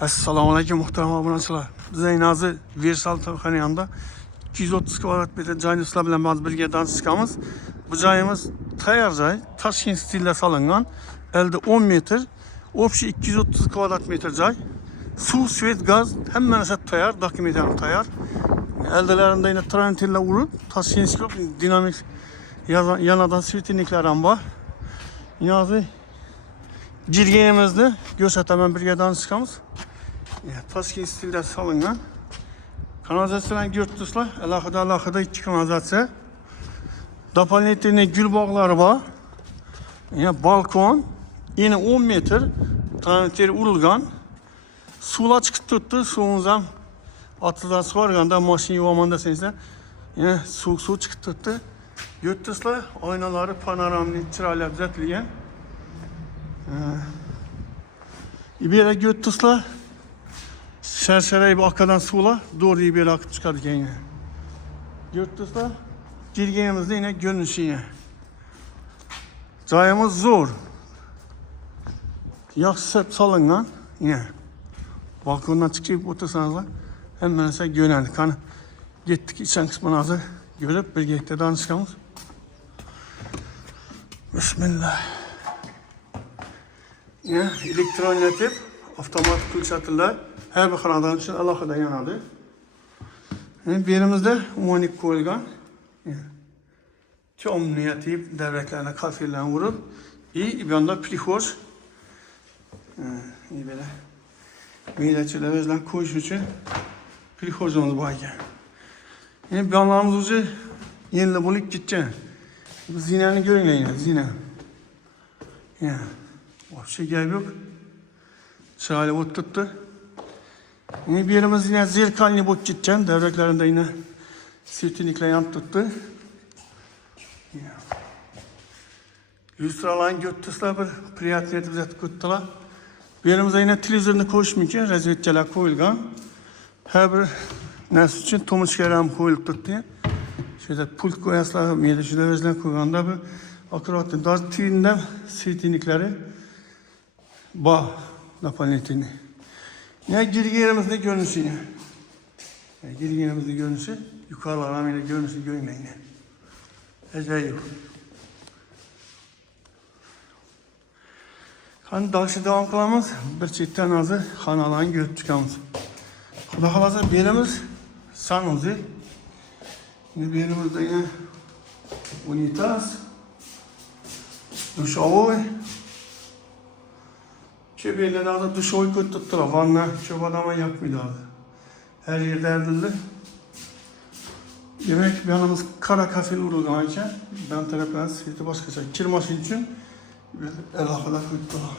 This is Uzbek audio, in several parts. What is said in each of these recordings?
Assalomu alaykum muhtaram obunachilar. Biz hozir Versal to'yxona yonida 230 kvadrat metr joyni sizlar bilan birga tanishamiz. Bu joyimiz tayyor joy, Toshkent stilida solingan. Elde 10 metr, общий 230 kvadrat metr joy. Suv, svet, gaz hamma narsa tayyor, dokumentlar tayyor. Eldelarında yine trantillar urib, Toshkent dinamik yanadan svetinliklar ham bor. Hozir jirgenimizni ko'rsataman, birga tanishamiz. Toshkent stilida solingan. Kanalizatsiyadan ko'rdingizlar, alohida ikki kanalizatsiya. Дополнительный gul bog'lari bor. Balkon, yine 10 metr trantil urilgan. Suvlar chiqib turibdi, suvimiz ham otizdan sug'organda mashina yuvaman desangizlar, suv chiqib turibdi. Ko'rdingizlar, oynalari panoramik chiroyli tuzatilgan. İbera götürsler, şerşereyip akadan sular doğru ibera akıp çıkardık yine. Götürsler, girgenimizde yine görünüşü yine. Cayımız zor. Yaxşı salıngan yine. Balkondan çıkıp otursanızlar hemen size yöneldik. Hani gittik içen kısmını hazır görüp birlikte danışkamız. Bismillah. Yine elektron tip, avtomatik kulçatırlar. Her bir kanadan için alohida yanadı. Bir yerimizde umonik koyulgan. Temniye tip devreklerine kafirlerine vurup bir yanda prihoj. İyi böyle. Mideçiler özlen koyuş için prihojumuz var ki. Bir anlamımız ucu yenile bulup gideceğim. Bu zineni görün yine, zine. Вообще gel yok. Şöyle oturttu. Yine bir yerimiz yine zirkalini bot gideceğim. Devreklerinde yine sirtinikle yan tuttu. Lüstralan götürsler bir priyatniyeti bize tuttular. Bir yerimize yine televizörünü koşmayacak. Rezvetçeler koyulgan. Her bir nesli için tomuçkeram koyulup tuttu. Şöyle pult koyaslar, miyedeşiler özlen koyganda bir akıratın. Daha tüyünden sirtinikleri bağ napalnetini. Girgenimizde görünüşü yine. Girgenimizde görünüşü yukarılara yine görünüşü görmeyin. Acayip. Hani dalşı devam kılamız. Bir çetten hazır kanalan görüp çıkamız. Kuda kalasa birimiz sanuzi. Yine birimizde yine unitas. Duşavoy. Çöbeyle daha da duşoy tuttular. Vanna çöp adama yakmıyordu abi. Her yerde erdildi. Yemek yanımız kara kafil vurulgan için ben tarafından siviti başkaça kirması için el akıda tuttular.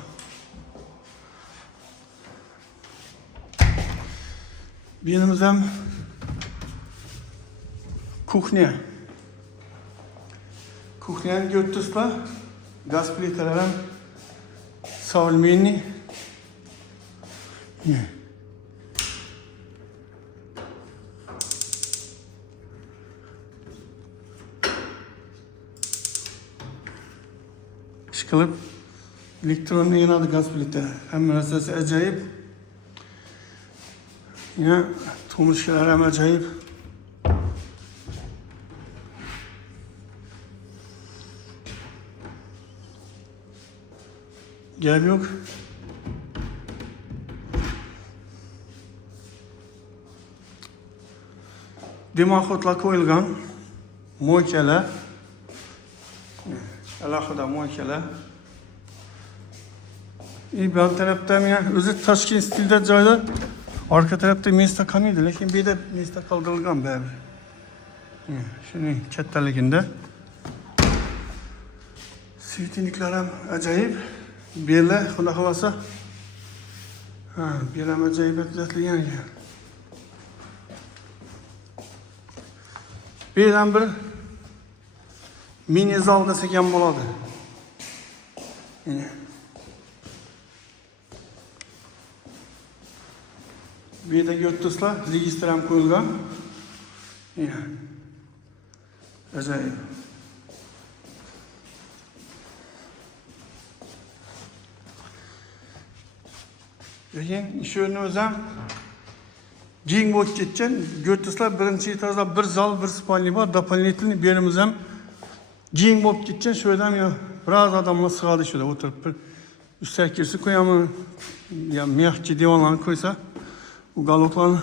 Birimizden kuchnia. Kuchnia'nın götürsler gaz plitelerin savunmeni. Çıkılıp elektronun yanadı gaz plite. Hem müessesi acayip. Yine tomuşkiler hem acayip. Gel yok. Demaxotlar koyulgan. Moykeler. Alohida moykeler. Ben taraftan yani özü Toshkent stilida joyda arka tarafta mesta qolmaydi, lekin bu yerda mesta qoldirilgan baribir. Shuning kattaligida. Svetniklar ham ajoyib. Bu yerlar xudo xolasa bu yer ham ajoyib tuzatilgan ekan. Bu yerdan bir mini zal desak ham bo'ladi. Bu yerda götürsler, registr ham qo'yilgan. Ajoyib. Lekin ish o'rni o'zim keng bo'lib ketgan. Ko'rtasizlar, birinchi etajda bir zal, bir spalni bor. Дополнительный berimiz ham keng bo'lib ketgan. Shu yerda ham biroz odamlar sig'adi shuda o'tirib. Bir üstel kirsi koyamı, ya miyakçı divanlarını koysa, bu galoklarını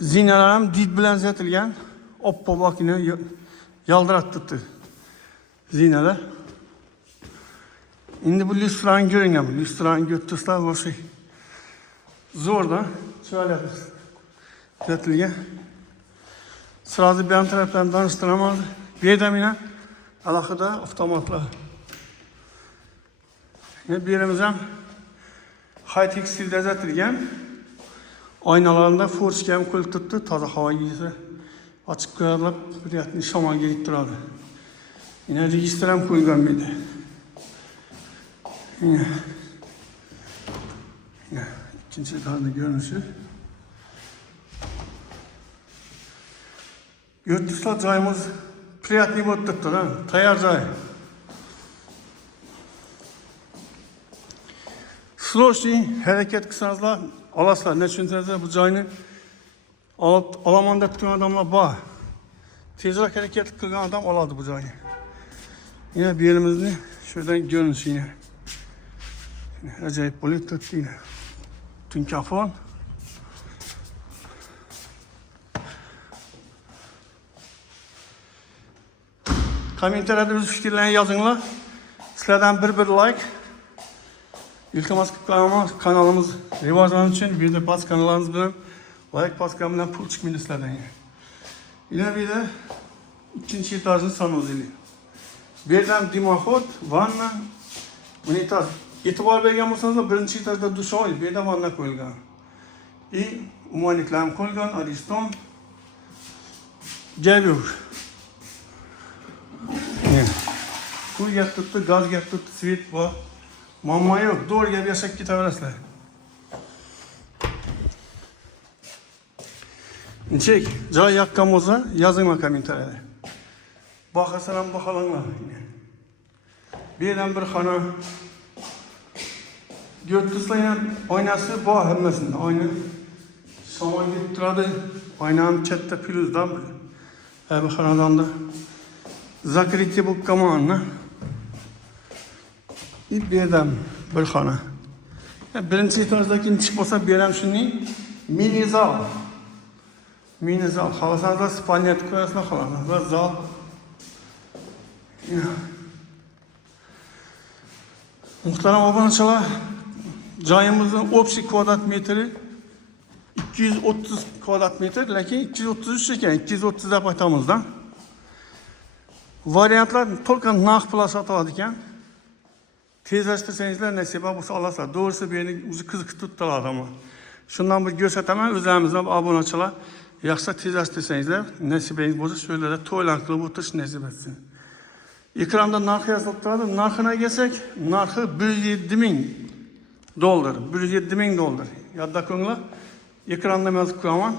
zinalar ham did bilan zatilgan, oppo bakine yaldırattı zinalar. Şimdi bu lüstrani görünüyor, lüstrani götürsler var şey. Zor da, şöyle zatilgan. Sırası bir taraftan danıştıramaz. Bir edemine alakada avtomatlar. Bir yerimizden high-tech stilde zatilgan. Aynalarında force cam koyup tuttu. Taze hava giysi. Açık koyarlar. Bir yatını şaman gelip durardı. Yine registrem koyulgan mıydı? Yine ikinci etajda görünüşü. Gördüğünüz cayımız приятный bo'lib turibdi, tayyor joy. Srochniy harakat qilsangizlar, olasizlar. Ne tushuntiringizlar, bu joyni olaman deb turgan odamlar bor. Tezroq harakat qilgan odam oladi bu joyni. Yine bir yerimizni şuradan görünüşü yine. Acayip bo'lib turibdi yine. Tunkafon. Kommentariyada o'z fikrlaringizni yozinglar. Sizlardan bir like. İltimos qilib qo'yaman, kanalimiz rivojlanishi uchun bir de past kanallarimiz bilan like paskan bilan pul chiqmaydi sizlardan. Yana bir de ikkinchi etajning sanuzel. Bu yerdan dimoxod, vanna, unitas. E'tibor bergan bo'lsangiz, birinchi etajda dushoy, bu yerda vanna qo'yilgan. Umumanliklar ham qo'yilgan, ariston. Geliyor. Su gap tuttu, gaz gap tuttu, svet bor. Muammo yo'q, doğru gap yashab ketaverasizlar. Nechek, joy yoqqan bo'lsa, yozinglar kommentariyada. Bahosan ham baholanglar. Bu yerdan bir xona. Ko'rtasizlar, oynasi bor hammasida. Oyna shamol kelib turadi. Oyna ham katta plyuzdan. Bu xonadonda zakrytие bo'lib qolgan. Bir yerdan bir xona. Birinchi etajdagi chiqib bo'lsa, bu ham shuning mini zal. Mini zal. Xohlasangiz spalniyat qo'yasizlar, xohlasangiz zal. Muhtaram obunachilar, joyimizning общий kvadrat metri 230 kvadrat metr, lekin 233 ekan, 230 deb aytamizda. Variantlar to'liq narx bilan sotiladi ekan. Tezlashtirsangizlar nasiba bo'lsa olasizlar. Doğrusu beni o'zi qiziqib turibdi ama. Shundan bir ko'rsataman, o'zlarimizdan obunachilar, yaxshi tezlashtirsangizlar, nasibangiz bo'lsa shu yerlarda to'ylar qilib o'tirish nasib etsin. Ekranda narx yozilib turadi. Narxini kelsak, narxi $107.000. $107.000. Yodda qo'yinglar. Ekranda yozib qo'yaman.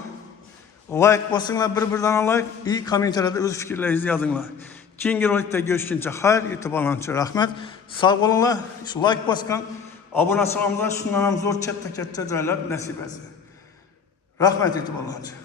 Like bosinglar, bir-birdan like, kommentariyada o'z fikrlaringizni yozinglar. Keyingi rolikda görüşguncha xayr, e'tiborlaringiz uchun rahmat. Sog' bo'linglar. Shu like bosgan obunachilarimizga shundan ham zo'r katta joylar nasib etsin. Rahmat e'tiborlaringiz uchun.